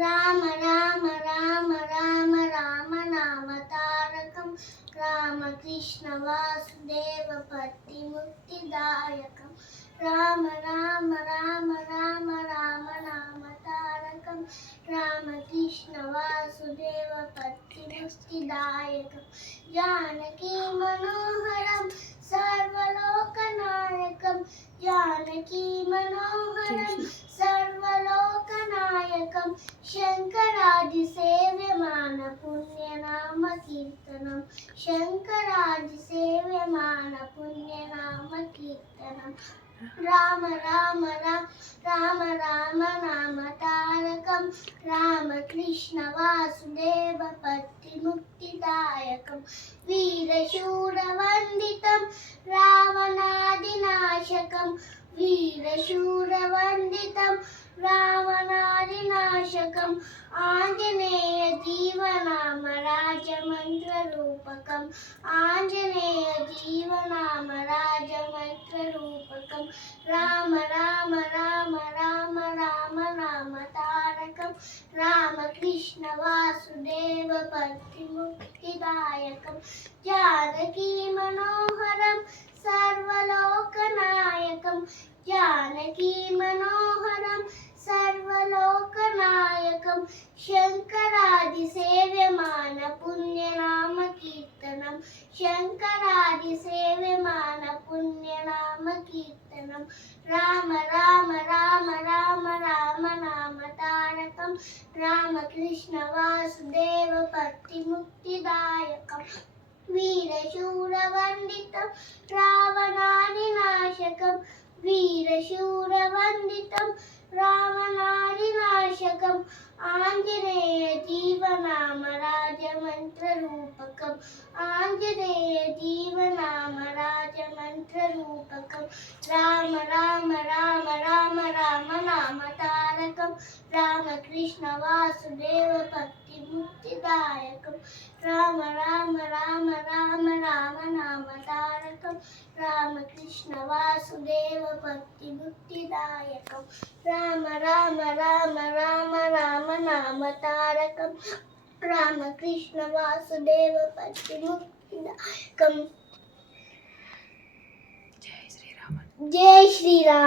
రామ రామ రామ రామ రామ నామ తారకం రామకృష్ణ వాసుదేవ పత్తి ముక్తిదాయకం రామ రామ రామ రామ రామ నామ తారకం రామకృష్ణ వాసుదేవ పత్తి ముక్తిదాయకం జానకీ మనోహరం సర్వలోకనాయకం జానకీ మనోహరం సర్వలోకనాయకం శంకరాది సేవ్యమాన పుణ్యనామ కీర్తనం శంకరాది సేవ్యమాన పుణ్యనామ కీర్తనం రామ రామ రామ రామ నామ తారకం రామకృష్ణ వాసుదేవ పత్తి ముక్తిదాయకం వీరశూర వందితం రావణాదినాశకం వీరశూర వందితం రావణాదినాశకం ఆంజనేయ జీవనామ రాజమంత్ర రూపకం ఆంజనేయ జీవనామ రాజమంత్ర రూపకం రామ రామ రామ రామ రామ నామ తారకం రామకృష్ణ వాసుదేవ పత్తి ముక్తిదాయకం జానకీ మనోహరం సర్వలోకనాయకం జానకీ మనోహరం సర్వలోకనాయకం శంకరాది సేవ్యమాన పుణ్యనామ కీర్తనం శంకరాది సేవ్యమాన పుణ్యనామ కీర్తనం రామ రామ రామ రామ రామ నామ తారకం రామకృష్ణ వాసుదేవ పత్తి ముక్తిదాయకం వీరశూర వందితం రావణాదినాశకం వీరశూర వందితం రావణాదినాశకం ఆంజనేయ జీవనామ రాజమంత్ర రూపకం ఆంజనేయ జీవనామ రాజమంత్ర రూపకం రామ రామ రామ రామ రామ నామ తారకం రామకృష్ణ వాసుదేవ పత్తి ముక్తిదాయకం రామ రామ రామ రామ రామ నామ తారకం రామకృష్ణ వాసుదేవ పత్తి ముక్తిదాయకం రామ రామ రామ రామ రామ నామ తారకం రామకృష్ణ వాసుదేవ పత్తి ముక్తిదాయకం జై శ్రీరామ్.